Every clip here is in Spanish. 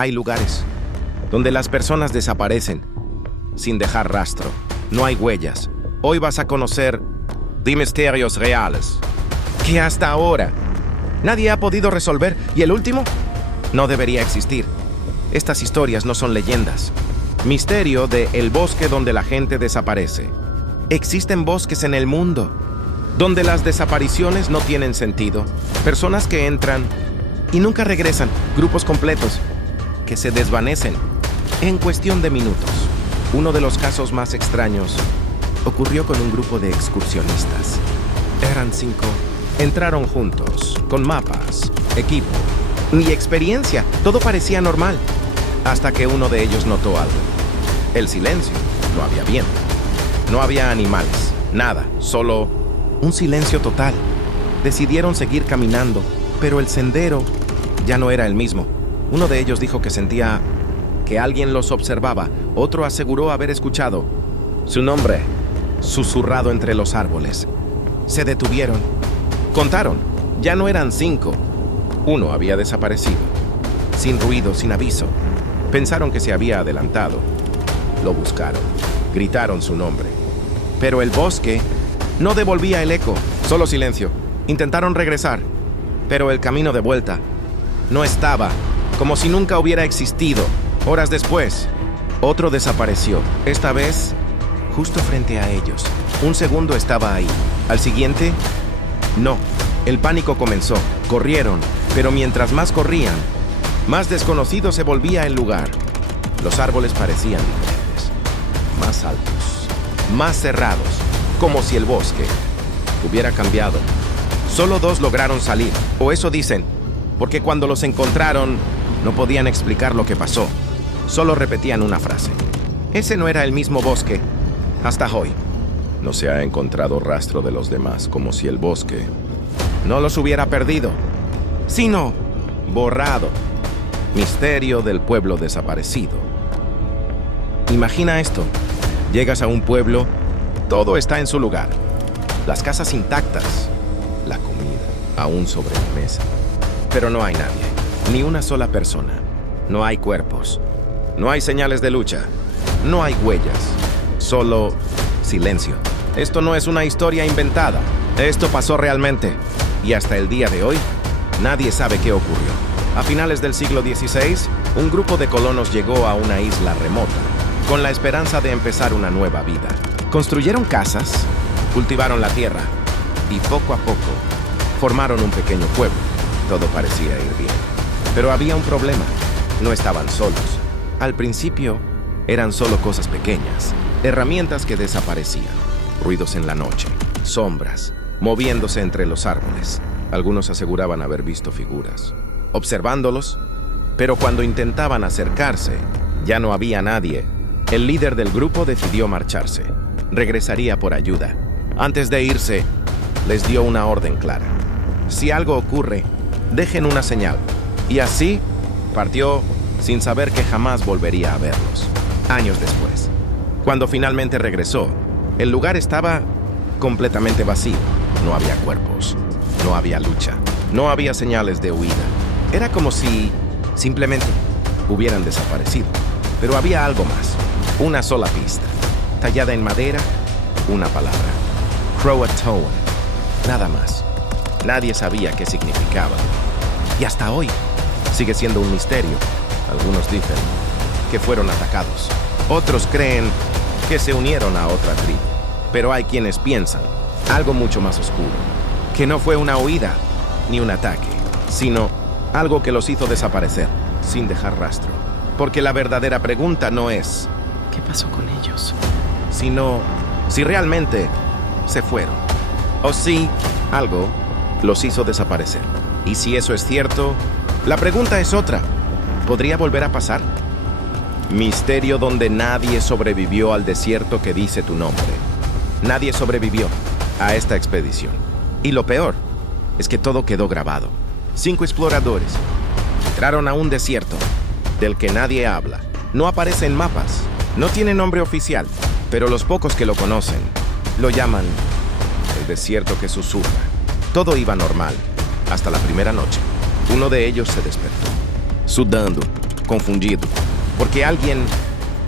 Hay lugares donde las personas desaparecen sin dejar rastro. No hay huellas. Hoy vas a conocer de misterios reales que hasta ahora nadie ha podido resolver, y el último no debería existir. Estas historias no son leyendas. Misterio de el bosque donde la gente desaparece. Existen bosques en el mundo donde las desapariciones no tienen sentido. Personas que entran y nunca regresan. Grupos completos que se desvanecen en cuestión de minutos. Uno de los casos más extraños ocurrió con un grupo de excursionistas. Eran 5. Entraron juntos, con mapas, equipo, ni experiencia. Todo parecía normal, hasta que uno de ellos notó algo. El silencio. No había viento. No había animales. Nada. Solo un silencio total. Decidieron seguir caminando, pero el sendero ya no era el mismo. Uno de ellos dijo que sentía que alguien los observaba. Otro aseguró haber escuchado su nombre susurrado entre los árboles. Se detuvieron. Contaron. Ya no eran 5. Uno había desaparecido. Sin ruido, sin aviso. Pensaron que se había adelantado. Lo buscaron. Gritaron su nombre. Pero el bosque no devolvía el eco. Solo silencio. Intentaron regresar. Pero el camino de vuelta no estaba. Como si nunca hubiera existido. Horas después, otro desapareció. Esta vez, justo frente a ellos. Un segundo estaba ahí. Al siguiente, no. El pánico comenzó. Corrieron, pero mientras más corrían, más desconocido se volvía el lugar. Los árboles parecían diferentes. Más altos, más cerrados, como si el bosque hubiera cambiado. Solo 2 lograron salir, o eso dicen, porque cuando los encontraron, no podían explicar lo que pasó. Solo repetían una frase. Ese no era el mismo bosque. Hasta hoy no se ha encontrado rastro de los demás, como si el bosque no los hubiera perdido, sino borrado. Misterio del pueblo desaparecido. Imagina esto. Llegas a un pueblo, todo está en su lugar. Las casas intactas, la comida aún sobre la mesa. Pero no hay nadie, ni una sola persona. No hay cuerpos, no hay señales de lucha, no hay huellas, solo silencio. Esto no es una historia inventada, esto pasó realmente. Y hasta el día de hoy, nadie sabe qué ocurrió. A finales del siglo XVI, un grupo de colonos llegó a una isla remota, con la esperanza de empezar una nueva vida. Construyeron casas, cultivaron la tierra, y poco a poco, formaron un pequeño pueblo. Todo parecía ir bien. Pero había un problema. No estaban solos. Al principio, eran solo cosas pequeñas, herramientas que desaparecían, ruidos en la noche, sombras, moviéndose entre los árboles. Algunos aseguraban haber visto figuras, observándolos, pero cuando intentaban acercarse, ya no había nadie. El líder del grupo decidió marcharse. Regresaría por ayuda. Antes de irse, les dio una orden clara. Si algo ocurre, dejen una señal. Y así, partió sin saber que jamás volvería a verlos. Años después, cuando finalmente regresó, el lugar estaba completamente vacío. No había cuerpos, no había lucha, no había señales de huida. Era como si simplemente hubieran desaparecido. Pero había algo más, una sola pista, tallada en madera, una palabra: Croatoan. Nada más. Nadie sabía qué significaba. Y hasta hoy sigue siendo un misterio. Algunos dicen que fueron atacados. Otros creen que se unieron a otra tribu. Pero hay quienes piensan algo mucho más oscuro, que no fue una huida ni un ataque, sino algo que los hizo desaparecer sin dejar rastro. Porque la verdadera pregunta no es ¿qué pasó con ellos?, sino si realmente se fueron, o si algo los hizo desaparecer. Y si eso es cierto, la pregunta es otra: ¿podría volver a pasar? Misterio donde nadie sobrevivió al desierto que dice tu nombre. Nadie sobrevivió a esta expedición. Y lo peor es que todo quedó grabado. 5 exploradores entraron a un desierto del que nadie habla. No aparece en mapas, no tiene nombre oficial, pero los pocos que lo conocen lo llaman el desierto que susurra. Todo iba normal hasta la primera noche. Uno de ellos se despertó, sudando, confundido, porque alguien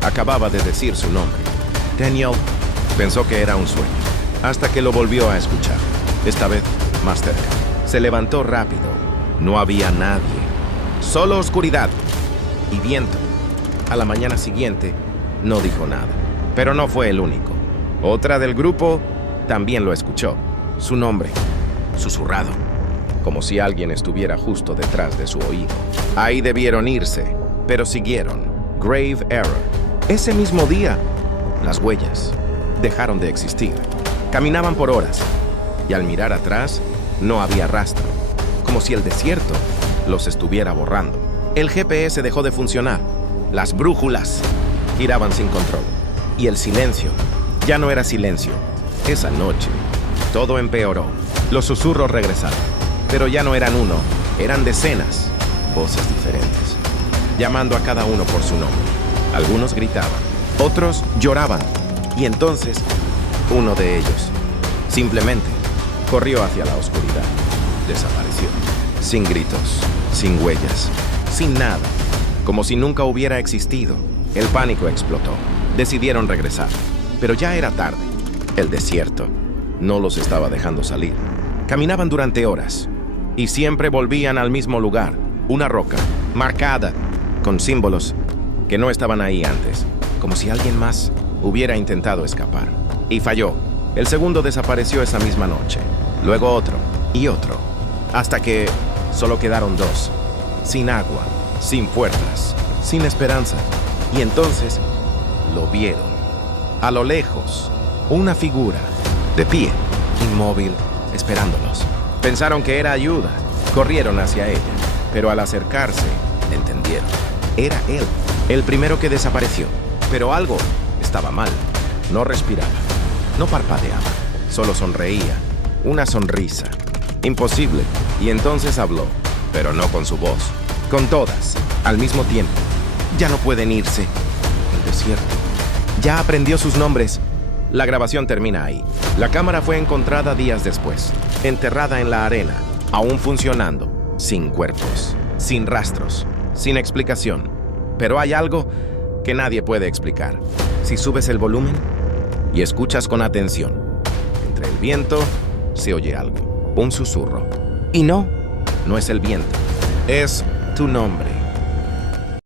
acababa de decir su nombre. Daniel pensó que era un sueño, hasta que lo volvió a escuchar, esta vez más cerca. Se levantó rápido. No había nadie, solo oscuridad y viento. A la mañana siguiente, no dijo nada, pero no fue el único. Otra del grupo también lo escuchó. Su nombre, susurrado, como si alguien estuviera justo detrás de su oído. Ahí debieron irse, pero siguieron. Grave error. Ese mismo día, las huellas dejaron de existir. Caminaban por horas, y al mirar atrás, no había rastro, como si el desierto los estuviera borrando. El GPS dejó de funcionar. Las brújulas giraban sin control. Y el silencio ya no era silencio. Esa noche, todo empeoró. Los susurros regresaron. Pero ya no eran uno, eran decenas. Voces diferentes, llamando a cada uno por su nombre. Algunos gritaban, otros lloraban. Y entonces, uno de ellos simplemente corrió hacia la oscuridad. Desapareció. Sin gritos, sin huellas, sin nada. Como si nunca hubiera existido. El pánico explotó. Decidieron regresar. Pero ya era tarde. El desierto no los estaba dejando salir. Caminaban durante horas. Y siempre volvían al mismo lugar. Una roca, marcada, con símbolos que no estaban ahí antes. Como si alguien más hubiera intentado escapar. Y falló. El segundo desapareció esa misma noche. Luego otro y otro. Hasta que solo quedaron dos. Sin agua, sin puertas, sin esperanza. Y entonces lo vieron. A lo lejos, una figura, de pie, inmóvil, esperándolos. Pensaron que era ayuda. Corrieron hacia ella. Pero al acercarse, entendieron. Era él, el primero que desapareció. Pero algo estaba mal. No respiraba, no parpadeaba, solo sonreía. Una sonrisa. Imposible. Y entonces habló, pero no con su voz. Con todas, al mismo tiempo. Ya no pueden irse. El desierto. Ya aprendió sus nombres. La grabación termina ahí. La cámara fue encontrada días después, enterrada en la arena, aún funcionando, sin cuerpos, sin rastros, sin explicación. Pero hay algo que nadie puede explicar. Si subes el volumen y escuchas con atención, entre el viento se oye algo, un susurro. Y no es el viento, es tu nombre.